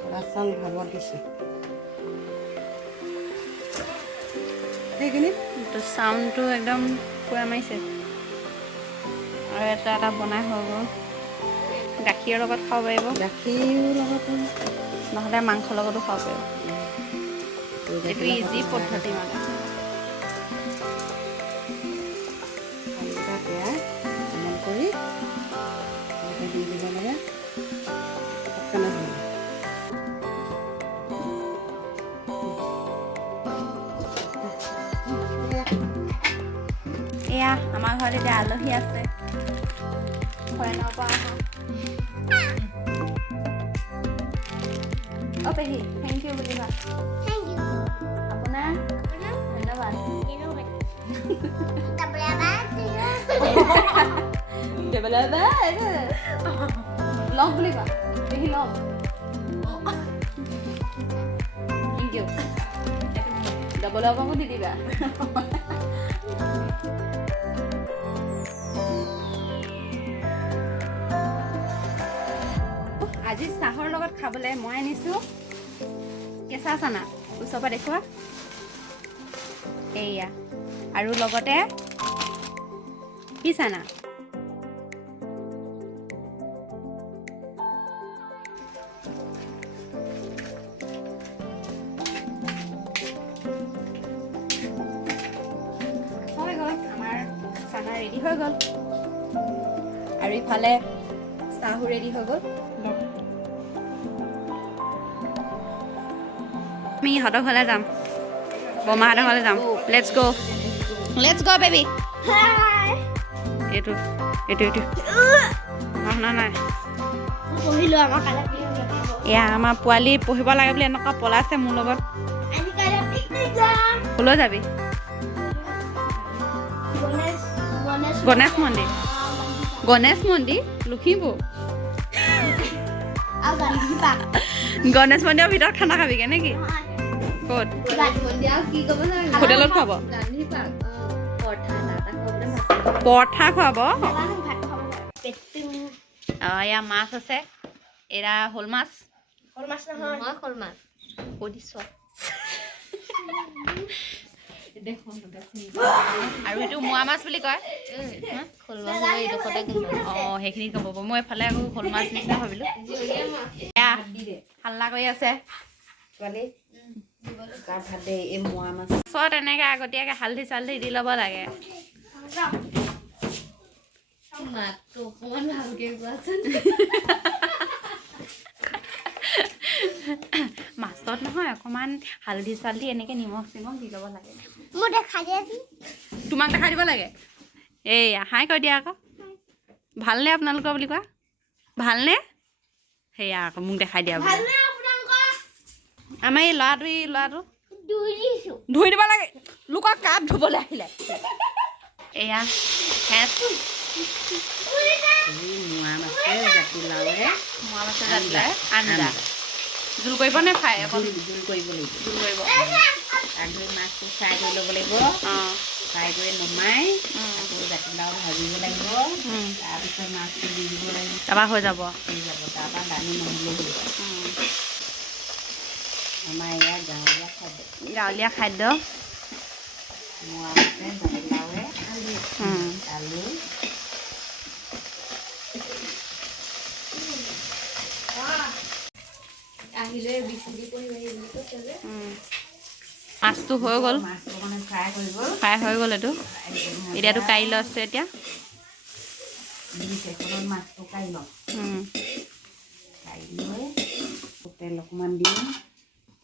বৰা চাউল ভাগত দিছোঁ সেইখিনি চাউণ্ডটো একদম পুৰা মাৰিছে আৰু এটা বনাই হৈ গ'ল গাখীৰৰ লগত খাব পাৰিব গাখীৰ লগত নহ'লে মাংসৰ লগতো খাব পাৰিব এইটো ইজি পদ্ধতি মানে আলুকেইটা তিয়াই কোমল কৰি দি দিব লাগে পটকনে হৈ এয়া আমাৰ ঘৰত এতিয়া আলহী আছে ফৰেনৰ পৰা অহা অ' পেহী থেংক ইউ বুলিবা আপোনাৰ ধন্যবাদ লগ বুলিবা পেহী লগ থেংক ইউ ডবল লগকো দি দিবা আজি চাহৰ লগত খাবলৈ মই আনিছোঁ কেঁচা চানা ওচৰৰ পৰা দেখুৱা এইয়া আৰু লগতে কি চানা হৈ গ'ল আমাৰ চানা ৰেডি হৈ গ'ল আৰু ইফালে চাহো ৰেডি হৈ গ'ল আমি ইহঁতৰ ঘৰলৈ যাম বৰমাহঁতৰ ঘৰলৈ যাম লেটছ গ' বেবি এইটো শুনা নাই এয়া আমাৰ পোৱালি পঢ়িব লাগে বুলি এনেকুৱা পলাইছে মোৰ লগত ক'লৈ যাবি গণেশ মন্দিৰ লখিমপুৰ গণেশ মন্দিৰৰ ভিতৰত খানা খাবিগে নেকি ক'ত হোটেলত খুৱাব পৰঠা খুৱাব এয়া মাছ আছে এয়া শ'ল মাছ আৰু এইটো মোৱা মাছ বুলি কয় অঁ সেইখিনি গম পাব মই এফালে আকৌ শ'ল মাছ নিচিনা ভাবিলোঁ হাল্লা কৰি আছে ওচৰত এনেকৈ আগতীয়াকৈ হালধি চালধি দি ল'ব লাগে মাছত নহয় অকণমান হালধি চালধি এনেকৈ নিমখ চিমখ দি ল'ব লাগে তোমাক দেখাই দিব লাগে এই হাই কৈ দিয়া আকৌ ভালনে আপোনালোকৰ বুলি কোৱা ভালনে সেয়া আকৌ মোক দেখাই দিয়া বুলি আমাৰ এই ল'ৰাটো ধুই দিব লাগে লোকৰ কাপ ধুবলৈ আহিলে এয়া মোৱা মাছে জাতিলাওৱে আঞ্জা জোল কৰিব নে ফ্ৰাই অকল জোল কৰিব মাছটো ফ্ৰাই কৰি ল'ব লাগিব অঁ ফ্ৰাই কৰি নমাই আকৌ জাতিলাও ভাজিব লাগিব তাৰপিছত মাছটো দি দিব লাগিব তাৰপৰা হৈ যাব তাৰপৰা দালি নহ'লেও হৈ যাব আমাৰ ইয়াৰ গাঁৱলীয়া খাদ্য মোৱা মাছে জাতিলাওৱে আলু মাছটো হৈ গ'ল ফ্ৰাই হৈ গ'ল এইটো এতিয়াতো কাঢ়ি লৈছে এতিয়া মাছটো কাঢ়ি লওঁ কাঢ়ি লৈ তেল অকণমান দিওঁ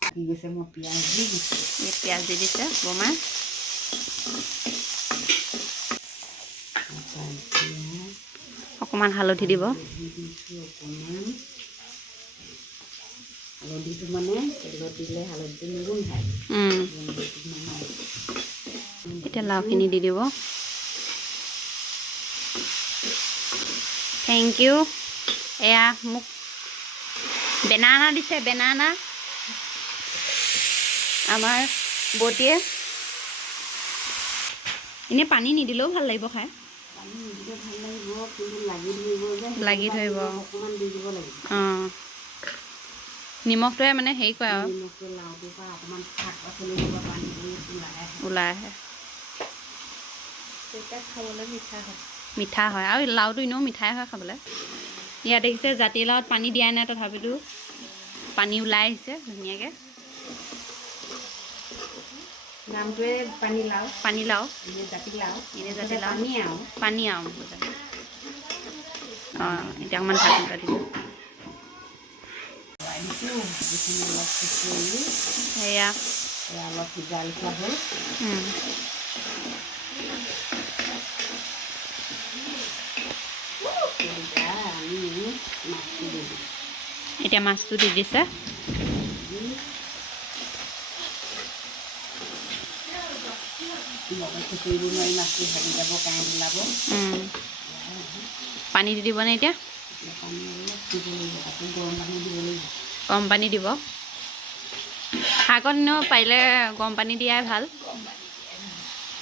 কি গৈছে মই পিঁয়াজ দি দিছোঁ পিঁয়াজ দি দিছে বৰমাই অকণমান হালধি দিব হালধিটো মানে তেলত দিলে হালধিটো নুগোন্ধায় এতিয়া লাওখিনি দি দিব থেংক ইউ এয়া মোক বেনানা দিছে বেনানা আমাৰ বটিয়ে এনেই পানী নিদিলেও ভাল লাগিব খাই লাগি ধৰিব অঁ নিমখটোৱে মানে হেৰি কৰে আৰু ওলাই আহে মিঠা হয় আৰু লাওটো এনেও মিঠাই হয় খাবলৈ ইয়াত দেখিছে জাতিলাওত পানী দিয়া নাই তথাপিতো পানী ওলাই আহিছে ধুনীয়াকৈ নামটোৱে পানীলাও পানীলাও এনে জাতিলাও পানী আৰু অঁ এতিয়া অকণমান ঢাকোনটা দিব সেয়া অলপ সিজাই থোৱা হ'ল এতিয়া মাছটো দি দিছে পানী দি দিবনে এতিয়া গৰম পানী দিব শাকত এনেও পাৰিলে গৰম পানী দিয়াই ভাল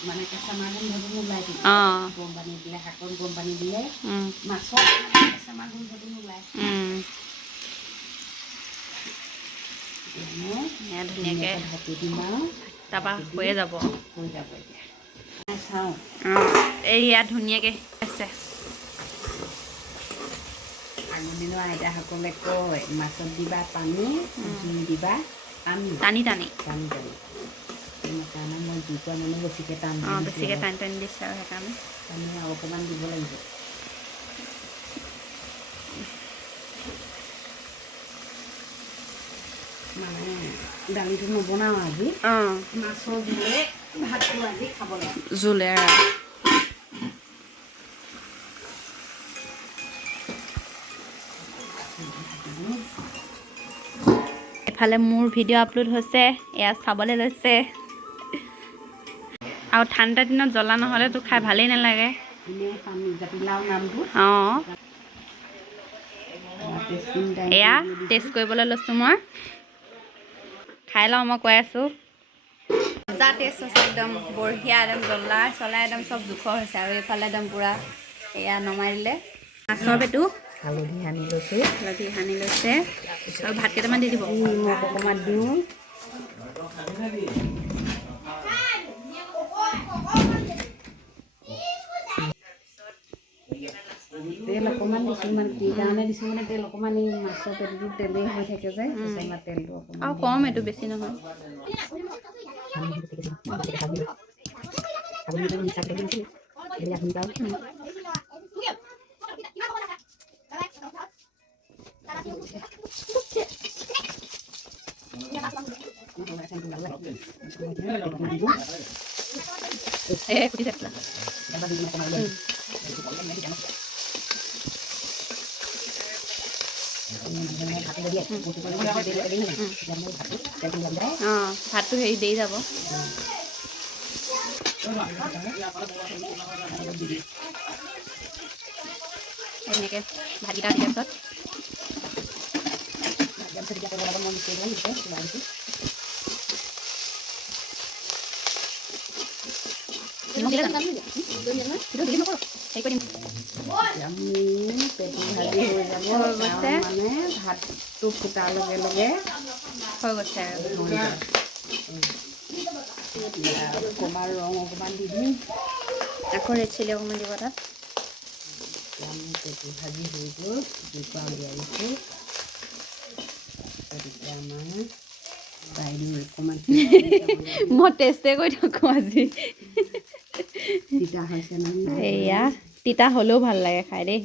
মানে কেঁচা মাছ গোন্ধটো নোলায় অঁ গৰম পানী দিলে শাকত গৰম পানী দিলে মাছত কেঁচা মাছ গোন্ধটো নোলায় ধুনীয়াকৈ ঢাকি দিম আৰু তাৰপৰা হৈয়ে যাব এতিয়া চাওঁ অঁ এই ইয়াত ধুনীয়াকৈ আছে আগৰ দিনৰ আইতাসকলে কয় মাছত দিবা পানী জুই দিবা টানি টানি সেইকাৰণে মই জুইকুৰা মানে বেছিকৈ টান বেছিকৈ টানি টানি দিছে আৰু সেইকাৰণে পানী আৰু অকণমান দিব লাগিব মানে দালিটো নবনাওঁ আজি মাছৰ জোলে ভাতটো আজি খাব লাগিব জোলে এফালে মোৰ ভিডিঅ' আপলোড হৈছে এয়া চাবলৈ লৈছে আৰু ঠাণ্ডা দিনত জ্বলা নহ'লেতো খাই ভালেই নালাগে অঁ এয়া টেষ্ট কৰিবলৈ লৈছোঁ মই খাই লওঁ মই কৈ আছোঁ মজা টেষ্ট হৈছে একদম বঢ়িয়া একদম জ্বলা চলা একদম চব জোখৰ হৈছে আৰু এইফালে একদম পূৰা এয়া নমাই দিলে মাছৰ পেটু হালধি সানি লৈছে আৰু ভাত কেইটামান দি দিব নিমখ অকণমান দিওঁ তেল অকণমান দিছোঁ মানে কি কাৰণে দিছোঁ মানে তেল অকণমান এই মাছৰ পেটুটো তেলেই হৈ থাকে যে তেলটো অকণমান আৰু কম এইটো বেছি নহয় ভাতটো হেৰি দেৰি যাব এনেকৈ ভাতকেইটা দিয়াৰ পাছত ভাতটো ফুটাৰ লগে লগে হৈ গৈছে আৰু অকণমান ৰং অকণমান দি দিম আকৌ ৰেড চিলি অকণমান দিব তাত পেটু ভাজি হৈ গ'ল জুইকুৰা উলিয়াই দিছোঁ তাৰপিছত আমাৰ বাইদেউ অকণমান মই টেষ্টে কৰি থাকোঁ আজি তিতা হৈছে নহয় এয়া তিতা হ'লেও ভাল লাগে খাই দেই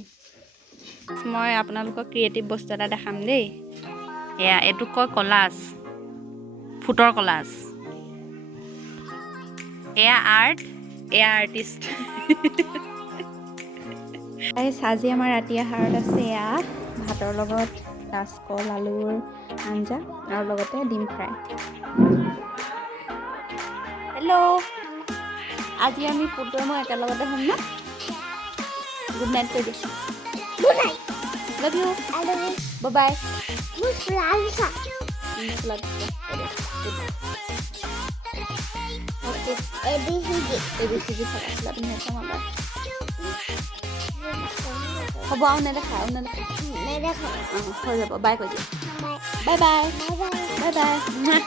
মই আপোনালোকক ক্ৰিয়েটিভ বস্তু এটা দেখাম দেই এয়া এইটোক কয় কলাজ ফুটৰ কলাজ এয়া আৰ্ট এয়া আৰ্টিষ্ট আজি আমাৰ ৰাতি আহাৰত আছে এয়া ভাতৰ লগত কাচকল আলুৰ আঞ্জা আৰু লগতে ডিম ফ্ৰাই হেল্ল' আজি আমি পুতুৱে মই একেলগতে হ'ম ন গুড নাইট কৈ দিছোঁ good night love you bye bye হ'ব আৰু নেদেখা অঁ হৈ যাব বাই কৈ দিয়া বাই বাই বাই বাই